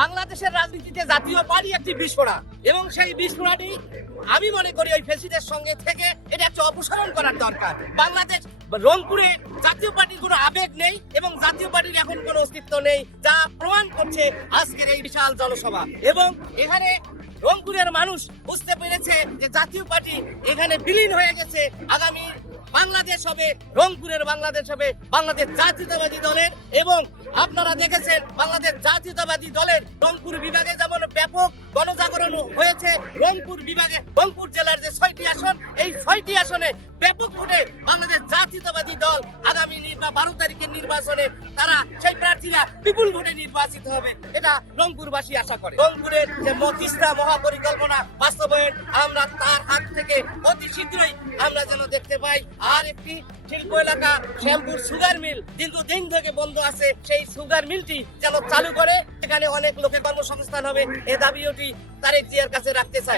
বাংলাদেশের রাজনীতিতে জাতীয় পার্টি একটি বিস্ফোরণ এবং সেই বিস্ফোরণই আমি মনে করি ওই ফেসিদের সঙ্গে থেকে এটা একটা অপসারণ করার দরকার। বাংলাদেশ রংপুরে জাতীয় পার্টির কোনো আবেগ নেই এবং জাতীয় পার্টির এখন কোনো অস্তিত্ব নেই, যা প্রমাণ করছে আজকের এই বিশাল জনসভা। এবং এখানে রংপুরের মানুষ বুঝতে পেরেছে যে জাতীয় পার্টি এখানে বিলীন হয়ে গেছে। আগামী বাংলাদেশ হবে রংপুরের বাংলাদেশ হবে বাংলাদেশ জাতীয়তাবাদী দলের। এবং আপনারা দেখেছেন বাংলাদেশ জাতীয়তাবাদী দলের রংপুর বিভাগে যেমন ব্যাপক গণজাগরণ হয়েছে, রংপুর বিভাগে রংপুর জেলার যে 6টি আসন, এই 6টি আসনে ব্যাপক ভোটে বাংলাদেশ জাতীয়তাবাদী দল আগামী 12 তারিখের নির্বাচনে তারা সেই প্রার্থীরা বিপুল ভোটে নির্বাচিত হবে, এটা রংপুরবাসী আশা করে। রংপুরের যে তিস্তা মহাপরিকল্পনা বাস্তবায়ন আমরা তার হাত থেকে অতি শীঘ্রই আমরা যেন দেখতে পাই। আর একটি শিল্প এলাকা শ্যামপুর সুগার মিল দীর্ঘদিন থেকে বন্ধ আছে, সেই সুগার মিলটি যেন চালু করে, এখানে অনেক লোকের কর্মসংস্থান হবে। এ দাবিটি তারেক জিয়ার কাছে রাখতে চাই।